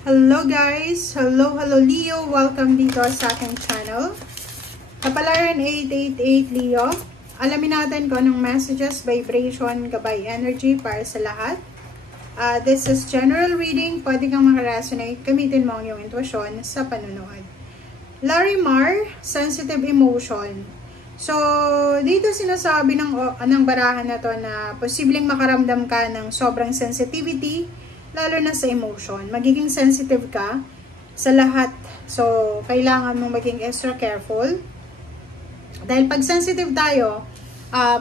Hello guys! Hello Leo! Welcome dito sa aking channel. Kapalaran 888 Leo. Alamin natin kung anong messages, vibration, gabay energy para sa lahat. This is general reading. Pwede kang makaresonate. Gamitin mo ang iyong intuition sa panunood. Larimar, sensitive emotion. So, dito sinasabi ng barahan na to na posibleng makaramdam ka ng sobrang sensitivity, lalo na sa emotion. Magiging sensitive ka sa lahat. So, kailangan mong maging extra careful. Dahil pag sensitive tayo,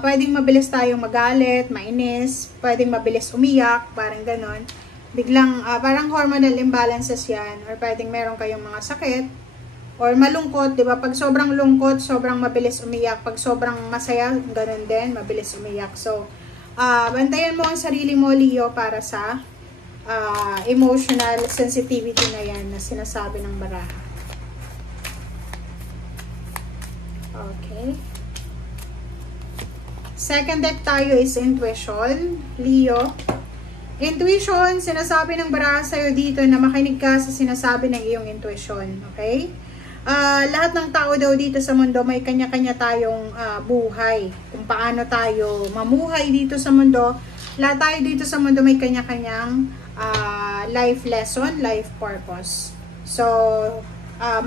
pwedeng mabilis tayong magalit, mainis, pwedeng mabilis umiyak, parang ganon. Biglang, parang hormonal imbalances yan, or pwedeng meron kayong mga sakit, or malungkot, di ba? Pag sobrang lungkot, sobrang mabilis umiyak. Pag sobrang masaya, ganon din, mabilis umiyak. So, bantayan mo ang sarili mo, Leo, para sa emotional sensitivity na yan na sinasabi ng baraha. Okay. Second deck tayo is intuition, Leo. Intuition, sinasabi ng baraha sa'yo dito na makinig ka sa sinasabi ng iyong intuition. Okay? Lahat ng tao daw dito sa mundo may kanya-kanya tayong buhay. Kung paano tayo mamuhay dito sa mundo. Lahat tayo dito sa mundo may kanya-kanyang life lesson, life purpose. So,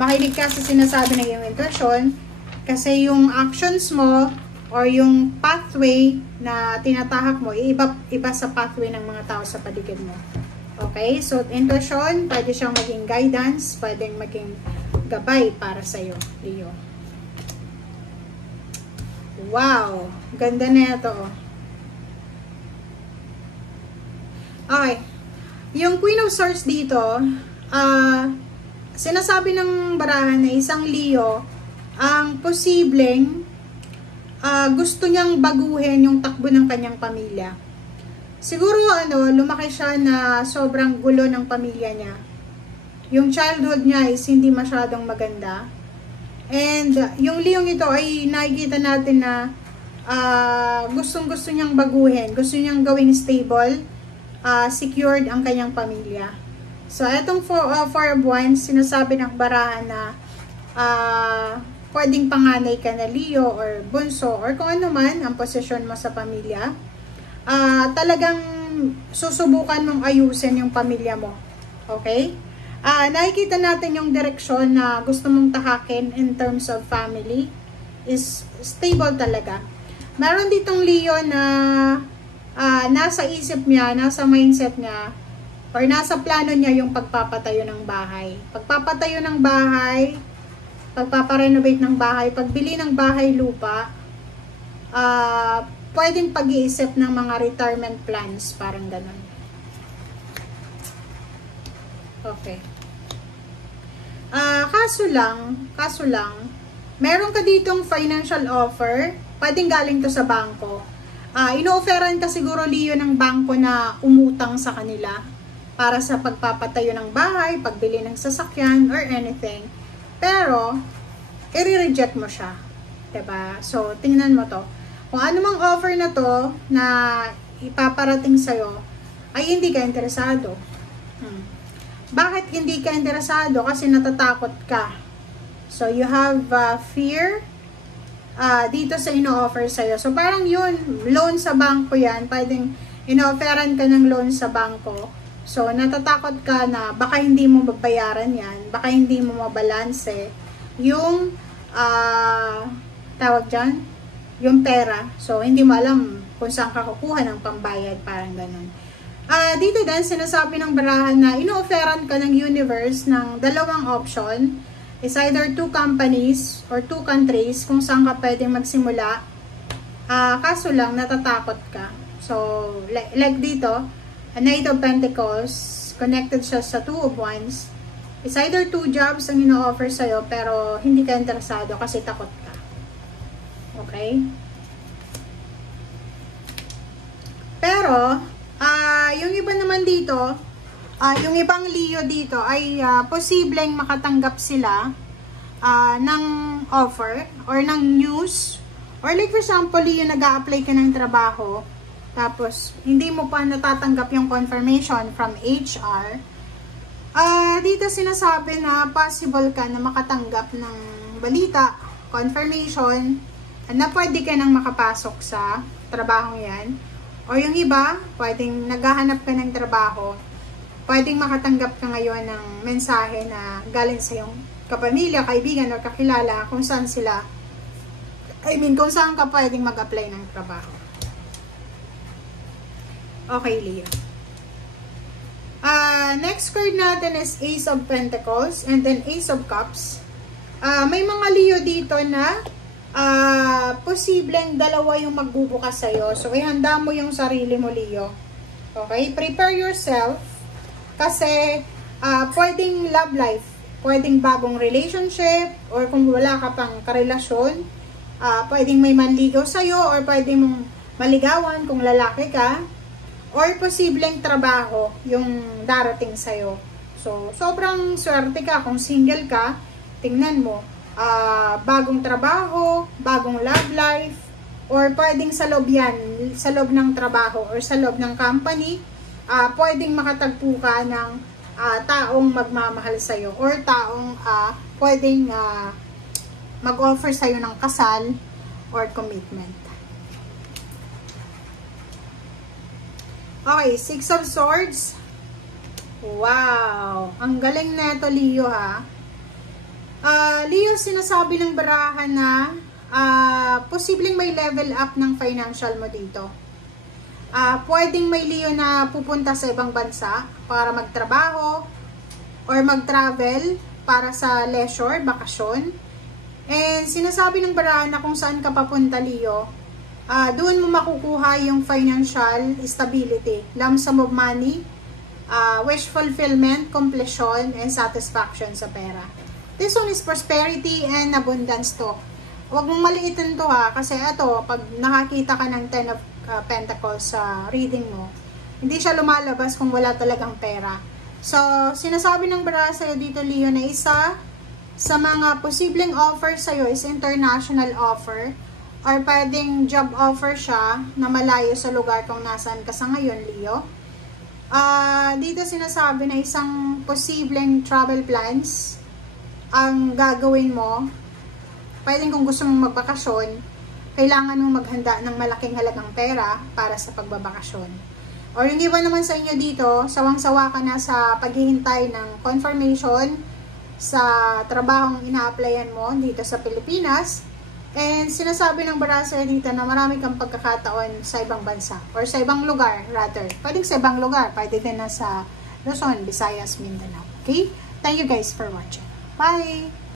makinig ka sa sinasabi ng iyong intuition kasi yung actions mo or yung pathway na tinatahak mo, iba sa pathway ng mga tao sa paligid mo. Okay? So, intuition, pwede siyang maging guidance, pwedeng maging gabay para sa'yo, Leo. Wow! Ganda na ito. Okay. Yung Queen of Swords dito, sinasabi ng barahan na isang Leo, ang posibleng gusto niyang baguhin yung takbo ng kanyang pamilya. Siguro lumaki siya na sobrang gulo ng pamilya niya. Yung childhood niya is hindi masyadong maganda. And yung Leo ito ay nakikita natin na gustong-gusto niyang baguhin, gusto niyang gawing stable, secured ang kanyang pamilya. So, etong Four of Wands, sinasabi ng barahan na pwedeng panganay ka na Leo or bunso or kung ano man ang posisyon mo sa pamilya. Talagang susubukan mong ayusin yung pamilya mo. Okay? Nakikita natin yung direksyon na gusto mong tahakin in terms of family is stable talaga. Meron ditong Leo na nasa isip niya, nasa mindset niya, or nasa plano niya yung pagpapatayo ng bahay. Pagpapatayo ng bahay, pagpaparenovate ng bahay, pagbili ng bahay lupa, pwedeng pag-iisip ng mga retirement plans, parang ganun. Okay. Kaso lang, meron ka ditong financial offer, pwedeng galing to sa bangko. Ino-offeran ka siguro, Leo, ng bangko na umutang sa kanila para sa pagpapatayo ng bahay, pagbili ng sasakyan, or anything. Pero, i-reject mo siya. Diba? So, tingnan mo to. Kung ano mang offer na to na ipaparating sa'yo, ay hindi ka interesado. Bakit hindi ka interesado? Kasi natatakot ka. So, you have fear dito sa ino-offer sa'yo. So, parang yun, loan sa bangko yan. Pwedeng ino-offeran ka ng loan sa bangko. So, natatakot ka na baka hindi mo babayaran yan. Baka hindi mo mabalanse yung, tawag dyan, yung pera. So, hindi mo alam kung saan ka kukuha ng pambayad. Parang ganun. Dito din, sinasabi ng barahan na ino-offeran ka ng universe ng dalawang option. Is either 2 companies or 2 countries kung saan ka pwedeng magsimula. Kaso lang, natatakot ka. So, like dito, a Knight of Pentacles, connected siya sa Two of Wands. Is either 2 jobs ang ino-offer sa'yo, pero hindi ka interesado kasi takot ka. Okay? Pero, yung iba naman dito, yung ibang Leo dito ay posibleng makatanggap sila ng offer or ng news. Or like for example, Leo, nag-a-apply ka ng trabaho, tapos hindi mo pa natatanggap yung confirmation from HR, dito sinasabi na possible ka na makatanggap ng balita, confirmation, na pwede ka nang makapasok sa trabahong yan. O yung iba, pwedeng naghahanap ka ng trabaho, pwedeng makatanggap ka ngayon ng mensahe na galing sa iyong kapamilya, kaibigan, o kakilala kung saan sila, kung saan ka pwedeng mag-apply ng trabaho. Okay, Leo. Next card natin is Ace of Pentacles and then Ace of Cups. May mga Leo dito na posibleng dalawa yung magbubukas sa'yo. So, ihanda mo yung sarili mo, Leo. Okay? Prepare yourself kasi pwedeng love life, pwedeng bagong relationship, or kung wala ka pang karelasyon, pwedeng may manligaw sa'yo, or pwedeng mong maligawan kung lalaki ka, or posibleng trabaho yung darating sa'yo. So, sobrang swerte ka kung single ka. Tingnan mo, bagong trabaho, bagong love life, or pwedeng sa loob yan, sa loob ng trabaho or sa loob ng company, pwedeng makatagpo ka ng taong magmamahal sa'yo, or taong pwedeng mag-offer sa'yo ng kasal or commitment. Okay, Six of Swords. Wow! Ang galing neto, Leo, ha? Leo, sinasabi ng barahan na posibleng may level up ng financial mo dito. Pwedeng may Leo na pupunta sa ibang bansa para magtrabaho or mag-travel para sa leisure, bakasyon. And sinasabi ng barahan na kung saan ka papunta, Leo, doon mo makukuha yung financial stability, lump sum of money, wish fulfillment, completion, and satisfaction sa pera. This one is prosperity and abundance to. Huwag mong maliitin to, ha, kasi ito, pag nakakita ka ng Ten of Pentacles sa reading mo, hindi siya lumalabas kung wala talagang pera. So, sinasabi ng baraha sa'yo dito, Leo, na isa sa mga posibleng offer sa'yo is international offer, or pwedeng job offer siya na malayo sa lugar kung nasaan ka sa ngayon, Leo. Dito sinasabi na isang posibleng travel plans ang gagawin mo. Pwedeng kung gusto mong magbakasyon, kailangan mong maghanda ng malaking halagang pera para sa pagbabakasyon. Or yung iba naman sa inyo dito, sawang-sawa ka na sa paghihintay ng confirmation sa trabahong ina-applyan mo dito sa Pilipinas. And sinasabi ng baraha dito na marami kang pagkakataon sa ibang bansa or sa ibang lugar rather. Pwedeng sa ibang lugar, pwede din na sa Luzon, Visayas, Mindanao. Okay? Thank you guys for watching. Bye!